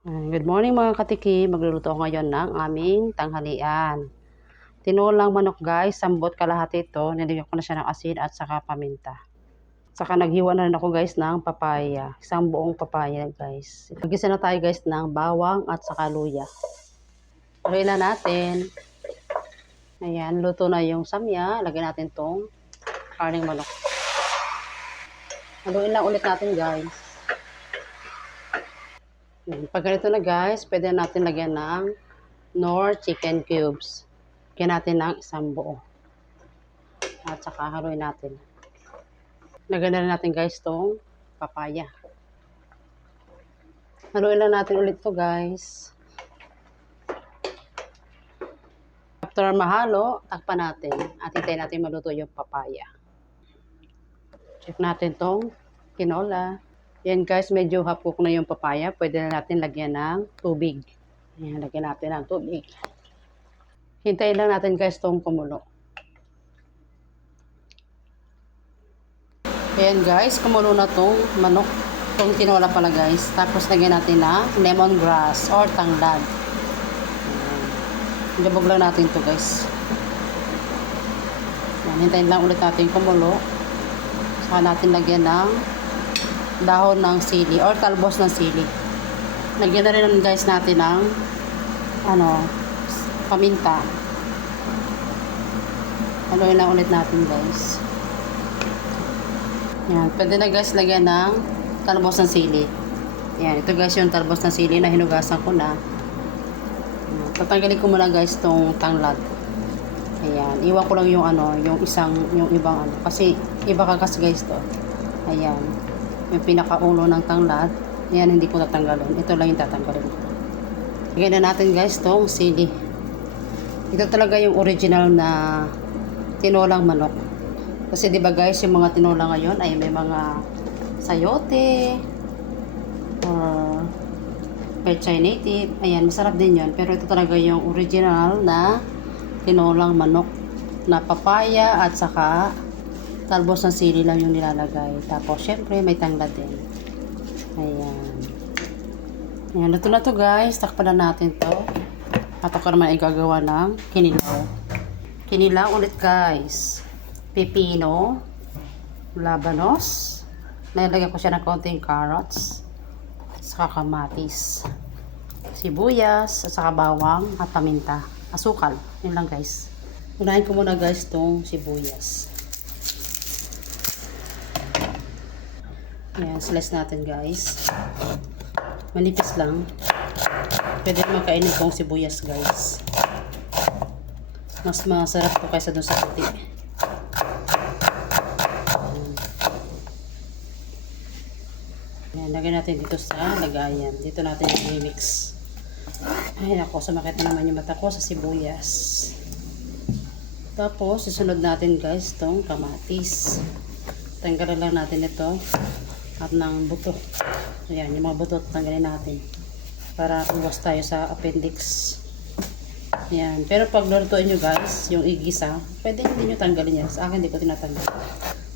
Ah, Good morning mga katiki. Magluluto ako ngayon ng aming tanghalian. Tinulang manok guys, sambot kalahati ito. Nilagyan ko na siya ng asin at saka paminta. Saka naghiwa na rin ako guys ng papaya. Isang buong papaya guys. Pagisa na tayo guys ng bawang at saka luya. Lagay na natin. Ayan, luto na yung samya. Lagyan natin tong karning manok. Haluin lang ulit natin guys. Yan. Pag ganito na guys, pwede natin lagyan ng nor chicken cubes. Lagyan natin ng isang buo. At saka haluin natin. Lagyan na rin natin guys tong papaya. Haluin lang natin ulit to guys. After mahalo, takpan natin. At hintayin natin maluto yung papaya. Check natin tong tinola. Yan guys, medyo half cook na yung papaya. Pwede na natin lagyan ng tubig. Ayan, lagyan natin ng tubig. Hintayin lang natin guys tong kumulo. Ayan guys, kumulo na tong manok. Tong tinola pala guys. Tapos lagyan natin ng lemongrass or tanglad. Ilabog lang natin to guys. Ayan, hintayin lang ulit natin kumulo. Saka natin lagyan ng dahon ng sili or talbos ng sili. Lagyan na rin guys natin ng ano, paminta. Haluin lang ulit natin guys. Yan, pwede na guys lagyan ng talbos ng sili. Yan, ito guys yung talbos ng sili na hinugasan ko na. Tatanggalin ko muna guys tong tanglad. Ayan, iwan ko lang yung ano, yung isang, yung ibang ano. Kasi iba kagas guys to. Ayan yung pinakaulo ng tanglad. Yan, hindi ko tatanggalin. Ito lang yung tatanggalin. Lagyan na natin guys tong sili. Ito talaga yung original na tinolang manok. Kasi 'di ba guys, yung mga tinola ngayon ay may mga sayote or pechay native. Ayan, masarap din 'yon. Pero ito talaga yung original na tinolang manok na papaya at saka talbos ng sili lang yung nilalagay. Tapos, syempre, may tanglad din. Ayan. Ayan, luto na to guys. Takpan na natin to. At ako naman ay gagawa ng kinilaw. Kinilaw ulit guys. Pepino. Labanos. Nilagyan ko siya ng konting carrots. Saka kamatis. Sibuyas. At saka bawang. At paminta. Asukal. Yun lang guys. Unahin ko muna guys tong sibuyas. Ayan, slice natin guys. Manipis lang. Pwede naman kainin kong sibuyas guys. Mas masarap po kaysa dun sa puti. Ayan, lagyan natin dito sa lagayan. Dito natin i-mix. Ay nako, sumakit na naman yung mata ko sa sibuyas. Tapos, susunod natin guys tong kamatis. Tanggalan lang natin ito at ng buto. Ayan, yung mga buto tanggalin natin para iwas tayo sa appendix. Ayan. Pero pag lutuin nyo guys, yung igisa, pwede hindi nyo tanggalin yan. Sa akin, hindi ko tinatanggal.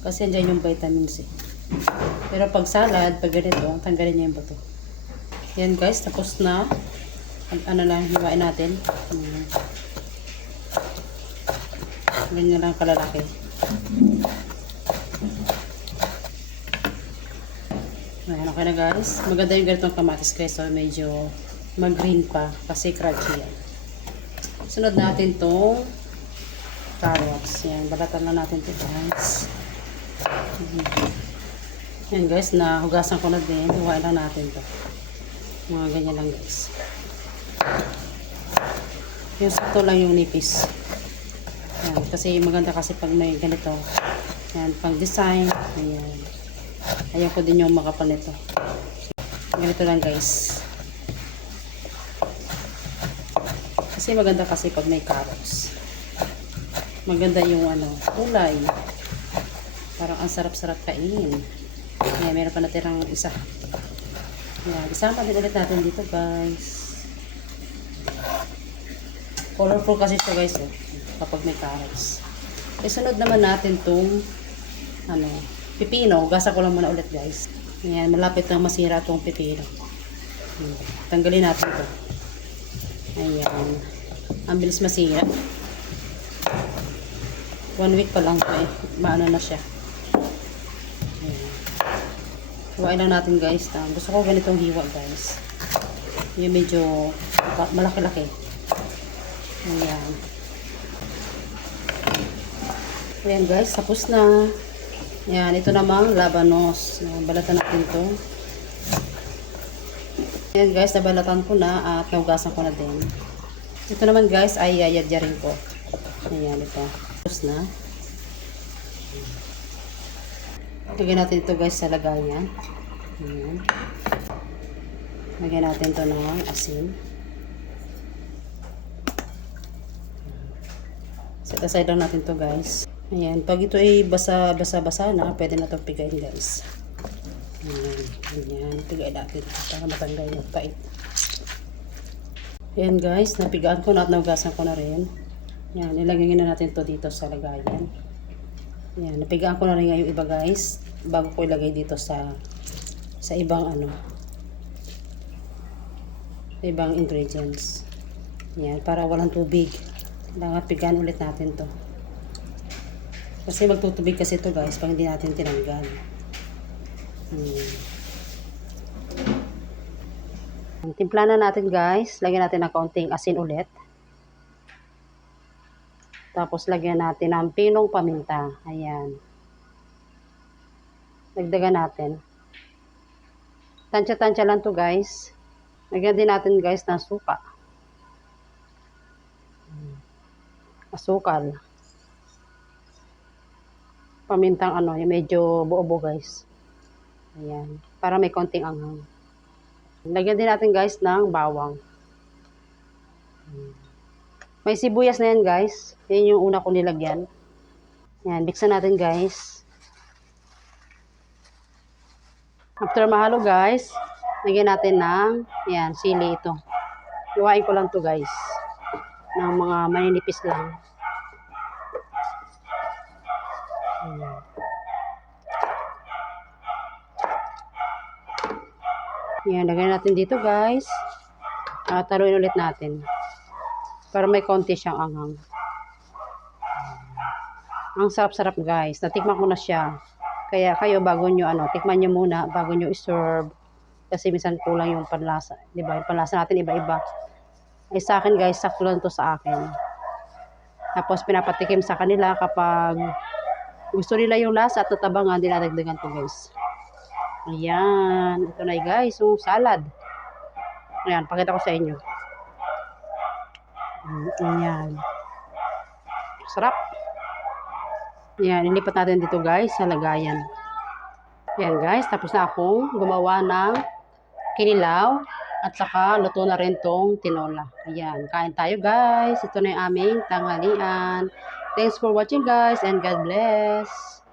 Kasi andyan yung vitamin C. Pero pag salad, pag ganito, tanggalin nyo yung buto. Yan guys, tapos na. An- Ano lang, hiwain natin. Ayan. Ganyan lang kalalaki. Ayan, okay na guys. Maganda yung ganitong kamatis guys. So, medyo mag-green pa. Kasi crunchy yan. Sunod natin tong carrots. Yan, balatan na natin ito guys. Yan guys, nahugasan ko na din. Huwain lang natin to. Mga ganyan lang guys. Yung sakto lang yung nipis. Yan, kasi maganda kasi pag may ganito. Yan, pang design. Ayan. Ayaw ko din yung makapal nito. Ganito lang guys. Kasi maganda kasi pag may carrots. Maganda yung ano, kulay. Parang ang sarap-sarap kainin. Ayan, meron pa natirang isa. Ayan, isama din ulit natin dito guys. Colorful kasi siya guys eh, kapag may carrots. Isunod naman natin tong ano, pipino. Gasa ko lang muna ulit guys. Ayan, malapit nang masira tong pipino. Tanggalin natin to. Ayan. Ang bilis masira. One week pa lang to eh. Maano na siya. Ayan. Hiwain lang natin guys. Na. Gusto ko ganitong hiwa guys. Yung medyo malaki-laki. Ayan. Ayan guys, tapos na. Ayan, ito namang labanos. Balatan natin to. Ayan guys, nabalatan ko na at naugasan ko na din. Ito naman guys ay yayadyarin ko. Ayan, ito. Tapos na. Lagyan natin ito guys sa lagayan. Ayan. Lagyan natin ito ng asin. Set aside lang natin to guys. Ayan, pag ito ay basa-basa-basa na, pwede na itong pigain guys. Ayan, ayan, pigay natin para matanggal yung pait. Ayan guys, napigaan ko na at naugasan ko na rin. Ayan, ilagay na natin to dito sa lagayan. Ayan, napigaan ko na rin yung iba guys, bago ko ilagay dito sa sa ibang ano, ibang ingredients. Ayan, para walang tubig. Kailangan pigaan ulit natin to. Kasi magtutubig kasi to guys pag hindi natin tinanggal. Hmm. Timpla na natin guys. Lagyan natin ng kaunting asin ulit. Tapos lagyan natin ng pinong paminta. Ayan. Dagdagan natin. Tansya-tansya lang to guys. Lagyan din natin guys ng suka. Asukal. Pamintang ano, yung medyo buo-buo guys. Ayan. Para may konting anghang. Lagyan din natin guys ng bawang. May sibuyas na yan guys. Yan yung una ko nilagyan. Yan. Biksan natin guys. After mahalo guys, lagyan natin ng yan, sili ito. Iwain ko lang to guys. Ng mga maninipis lang. Ayan. Yan, lagyan natin dito guys. At ulit natin. Para may konti siyang anghang. Ang sarap-sarap guys. Natikman ko na siya. Kaya kayo bago nyo ano, tikman nyo muna bago nyo iserve. Kasi minsan kulang yung panlasa. Ba? Yung panlasa natin iba-iba. Ay sa akin guys, sakto lang to sa akin. Tapos pinapatikim sa kanila kapag gusto nila yung lasa at tatabangan, dinadagdagan to guys. Ayan. Ito na guys, yung salad. Ayan, pakita ko sa inyo. Mm, Ayan. Sarap. Ayan, ilipat natin dito guys sa lagayan. Ayan guys, tapos na akong gumawa ng kinilaw at saka luto na rin tong tinola. Ayan, kain tayo guys. Ito na yung aming tanghalian. Thanks for watching guys and God bless.